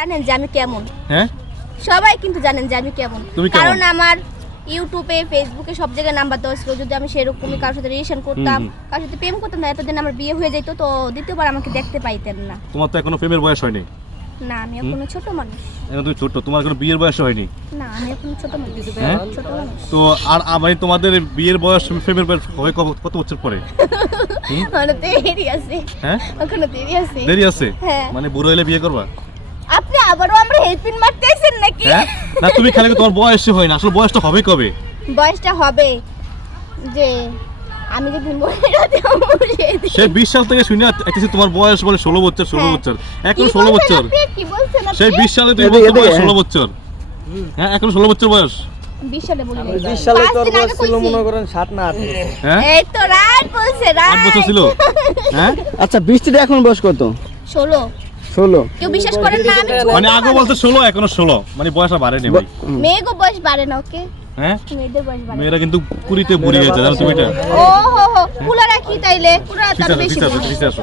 জানেন যে আমি কেমন? হ্যাঁ সবাই কিন্তু জানেন যে আমি কেমন, তুমি কেমন? কারণ আমার ইউটিউবে ফেসবুকে সব জায়গায় নাম্বার দেওয়া ছিল। যদি আমি সেরকমই কারোর সাথে রিলেশন করতাম, কারোর সাথে প্রেম করতাম না, এতদিন আমার বিয়ে হয়ে যেত, তো দ্বিতীয়বার আমাকে দেখতে পাইতেন না। তোমার তো এখনো প্রেমের বয়স হয়নি। না, আমি এখনো ছোট মানুষ। এখন তুমি ছোট, তোমার এখনো বিয়ের বয়স হয়নি। না, আমি এখনো ছোট মানুষ। হ্যাঁ? ছোট মানুষ। তো আর আমি তোমাদের বিয়ের বয়স প্রেমের বয়স হয় কত বছর পরে? মানে দেরি আছে। হ্যাঁ ওখানে দেরি আছে। দেরি আছে। হ্যাঁ। মানে বুড়ো হলে বিয়ে করবা? আপনি আবারও আমরা হেল্পিং মারতেছেন নাকি? হ্যাঁ না, তুমি খালি তোমার বয়সই হয় না, আসলে বয়সটা হবে কবে? বয়সটা হবে যে আমি যদি মরে যাই। সে 20 সাল থেকে শুনে আসতেছি তোমার বয়স বলে 16 বছর 16 হ্যাঁ। বছর। এখন 16 বছর। কি বলছেন আপনি? সেই 20 সালে তুমি এদিকে, বলছো বয়স এদিকে, 16 বছর। হ্যাঁ এখন 16 বছর বয়স। 20 সালে বলি নাই। 20 সালে তোর 5 দিন আগে বয়স ছিল কইছি। মনে করেন 7 না 8। হ্যাঁ এই তো রাত বলছে, রাত 8 বছর ছিল। হ্যাঁ আচ্ছা বৃষ্টিটা এখন বয়স কত? 16। 16। কেউ বিশ্বাস করেন না আমি ছোট মানে আগে বলতে 16 এখনো 16, মানে বয়সটা বাড়েনি ভাই। মেয়েগো বয়স বাড়ে না, ওকে? হ্যাঁ মেয়েদের বয়স বাড়ে। মেয়েরা কিন্তু কুড়িতে বুড়ি হয়েছে, জানো তুমি এটা? ও হো হো, কুলা রাখি তাইলে, কুলা তার বেশি। বিচার আসো।